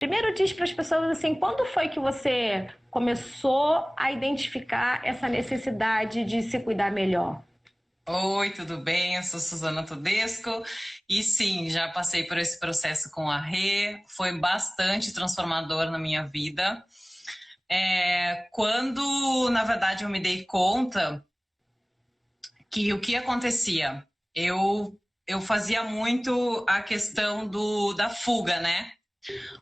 Primeiro diz para as pessoas assim, quando foi que você começou a identificar essa necessidade de se cuidar melhor? Oi, tudo bem? Eu sou Suzana Todesco e sim, já passei por esse processo com a Rê, foi bastante transformador na minha vida. Quando, na verdade, eu me dei conta que o que acontecia, eu fazia muito a questão da fuga, né?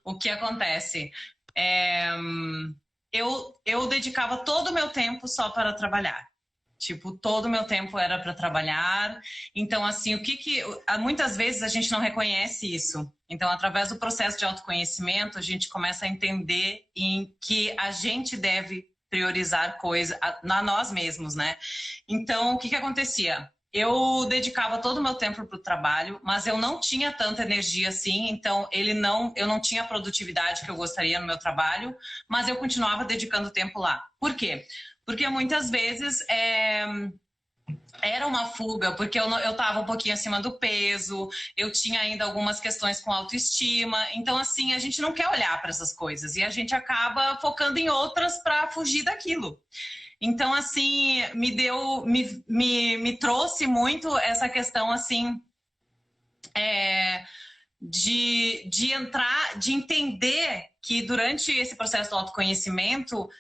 O que acontece? É, eu dedicava todo o meu tempo só para trabalhar. Tipo, todo o meu tempo era para trabalhar. Então, assim, muitas vezes a gente não reconhece isso. Então, através do processo de autoconhecimento, a gente começa a entender em que a gente deve priorizar coisas na nós mesmos, né? Então, o que acontecia? Eu dedicava todo o meu tempo para o trabalho, mas eu não tinha tanta energia assim, então eu não tinha a produtividade que eu gostaria no meu trabalho, mas eu continuava dedicando tempo lá. Por quê? Porque muitas vezes era uma fuga, porque eu estava um pouquinho acima do peso, eu tinha ainda algumas questões com autoestima. Então, assim, a gente não quer olhar para essas coisas e a gente acaba focando em outras para fugir daquilo. Então, assim, me trouxe muito essa questão, assim, de entrar, de entender que durante esse processo do autoconhecimento,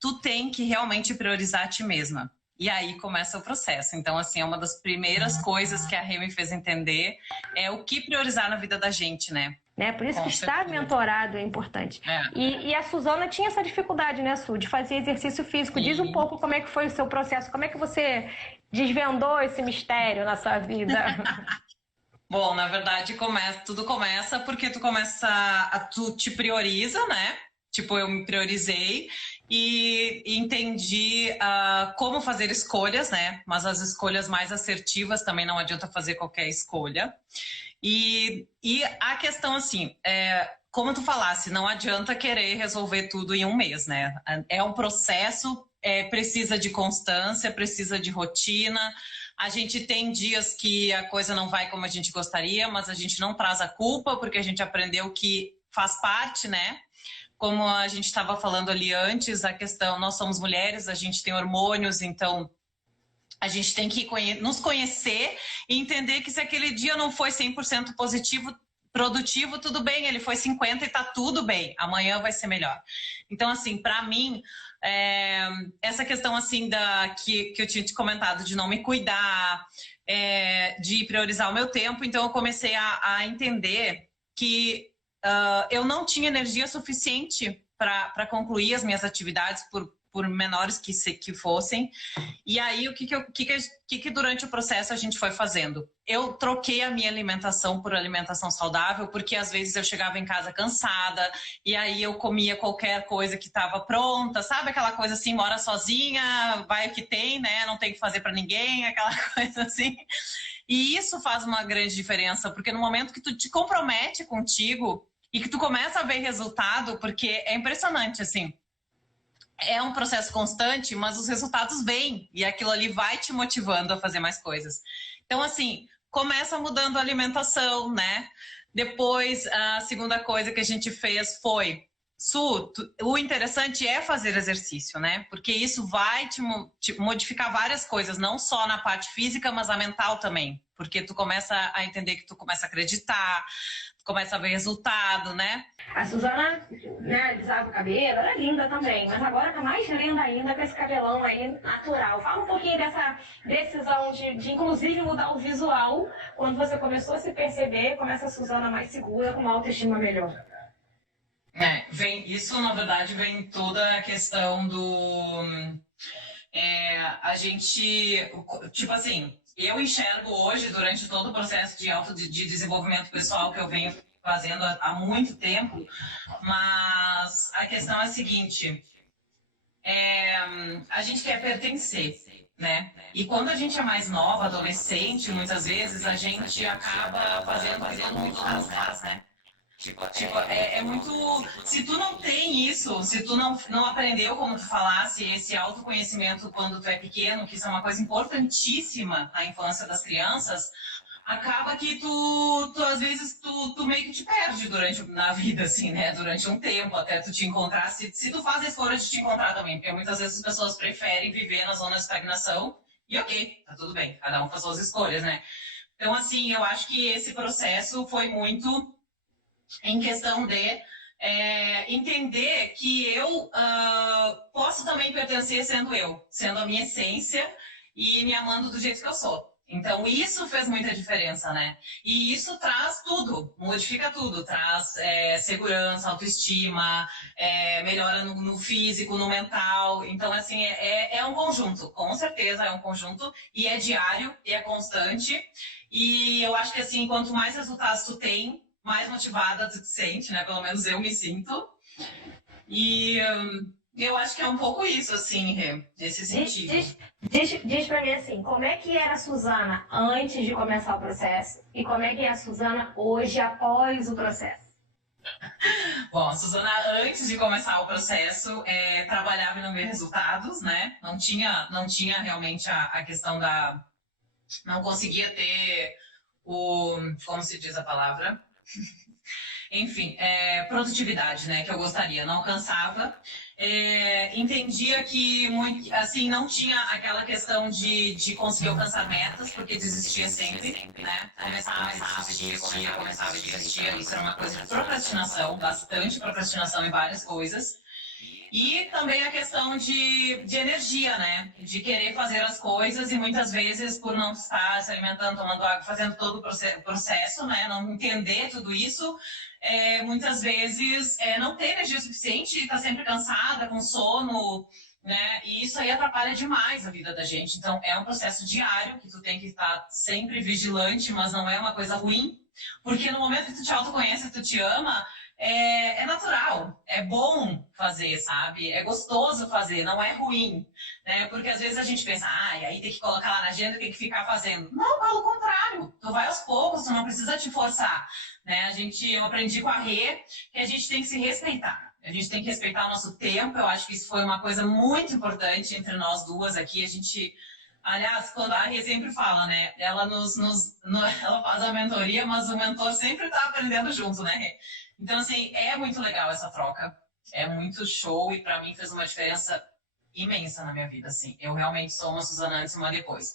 tu tem que realmente priorizar a ti mesma. E aí começa o processo. Então, assim, é uma das primeiras coisas que a Rê me fez entender é o que priorizar na vida da gente, né? Né? Por isso Com que estar certeza. mentorado é importante. É. E a Suzana tinha essa dificuldade, né, Su, de fazer exercício físico. Diz um Sim. pouco como é que foi o seu processo, como é que você desvendou esse mistério na sua vida? Bom, na verdade, tudo começa porque tu te prioriza, né? Tipo, eu me priorizei e entendi como fazer escolhas, né? Mas as escolhas mais assertivas também não adianta fazer qualquer escolha. E a questão, assim, como tu falasse, não adianta querer resolver tudo em um mês, né? É um processo, precisa de constância, precisa de rotina. A gente tem dias que a coisa não vai como a gente gostaria, mas a gente não traz a culpa, porque a gente aprendeu que faz parte, né? Como a gente estava falando ali antes, a questão, nós somos mulheres, a gente tem hormônios, então a gente tem que nos conhecer e entender que se aquele dia não foi 100% positivo, produtivo, tudo bem, ele foi 50 e tá tudo bem, amanhã vai ser melhor. Então, assim, para mim, essa questão assim que eu tinha te comentado de não me cuidar, de priorizar o meu tempo, então eu comecei a entender que eu não tinha energia suficiente para concluir as minhas atividades por menores que fossem. E aí, o que durante o processo a gente foi fazendo? Eu troquei a minha alimentação por alimentação saudável, porque às vezes eu chegava em casa cansada, e aí eu comia qualquer coisa que estava pronta, sabe? Aquela coisa assim, mora sozinha, vai o que tem, né? Não tem que fazer para ninguém, aquela coisa assim. E isso faz uma grande diferença, porque no momento que tu te compromete contigo e que tu começa a ver resultado, porque é impressionante, assim, é um processo constante, mas os resultados vêm e aquilo ali vai te motivando a fazer mais coisas. Então, assim, começa mudando a alimentação, né? Depois, a segunda coisa que a gente fez foi o interessante é fazer exercício, né? Porque isso vai te modificar várias coisas, não só na parte física, mas a mental também. Porque tu começa a entender que tu começa a acreditar, tu começa a ver resultado, né? A Suzana, né, alisava o cabelo, era linda também, mas agora tá mais linda ainda com esse cabelão aí natural. Fala um pouquinho dessa decisão de inclusive mudar o visual, quando você começou a se perceber como essa Suzana mais segura, com uma autoestima melhor. Isso, na verdade, vem toda a questão a gente, tipo assim, eu enxergo hoje, durante todo o processo de desenvolvimento pessoal que eu venho fazendo há muito tempo, mas a questão é a seguinte, a gente quer pertencer, né? E quando a gente é mais nova, adolescente, muitas vezes a gente acaba fazendo todo mundo nas, né? Tipo, é muito. Se tu não tem isso, se tu não aprendeu, como tu falasse, esse autoconhecimento quando tu é pequeno, que isso é uma coisa importantíssima na infância das crianças, acaba que às vezes, tu meio que te perde na vida, assim, né? Durante um tempo, até tu te encontrar. Se tu faz a escolha de te encontrar também, porque muitas vezes as pessoas preferem viver na zona de estagnação, e ok, tá tudo bem, cada um faz suas escolhas, né? Então, assim, eu acho que esse processo foi muito em questão de entender que eu posso também pertencer sendo eu, sendo a minha essência e me amando do jeito que eu sou. Então, isso fez muita diferença, né? E isso traz tudo, modifica tudo, traz segurança, autoestima, melhora no físico, no mental. Então, assim, é um conjunto, com certeza é um conjunto, e é diário, e é constante. E eu acho que, assim, quanto mais resultados tu tem, mais motivada tu te sente, né? Pelo menos eu me sinto. E eu acho que é um pouco isso, assim, Rê, nesse sentido. Diz pra mim assim, como é que era a Suzana antes de começar o processo e como é que é a Suzana hoje após o processo? Bom, a Suzana, antes de começar o processo, trabalhava em não ver resultados, né? Não tinha realmente a questão da... Não conseguia ter como se diz a palavra? Enfim, produtividade, né, que eu gostaria, não alcançava. Entendia que muito, assim, não tinha aquela questão de conseguir alcançar metas, porque desistia sempre, né? Começava e desistia. Isso era uma coisa de procrastinação, bastante procrastinação em várias coisas. E também a questão de energia, né? De querer fazer as coisas e muitas vezes por não estar se alimentando, tomando água, fazendo todo o processo, né? Não entender tudo isso, muitas vezes não ter energia suficiente, estar sempre cansada, com sono, né? E isso aí atrapalha demais a vida da gente. Então é um processo diário que tu tem que estar sempre vigilante, mas não é uma coisa ruim, porque no momento que tu te autoconhece, tu te ama, é natural, é bom fazer, sabe? É gostoso fazer, não é ruim, né? Porque às vezes a gente pensa, aí tem que colocar lá na agenda, tem que ficar fazendo. Não, pelo contrário, tu vai aos poucos, tu não precisa te forçar, né? Eu aprendi com a Rê que a gente tem que se respeitar. A gente tem que respeitar o nosso tempo, eu acho que isso foi uma coisa muito importante entre nós duas aqui, a gente... Aliás, quando a Rê sempre fala, né? Ela ela faz a mentoria, mas o mentor sempre está aprendendo junto, né, Rê? Então, assim, é muito legal essa troca. É muito show e para mim fez uma diferença imensa na minha vida, assim. Eu realmente sou uma Suzana antes e uma depois.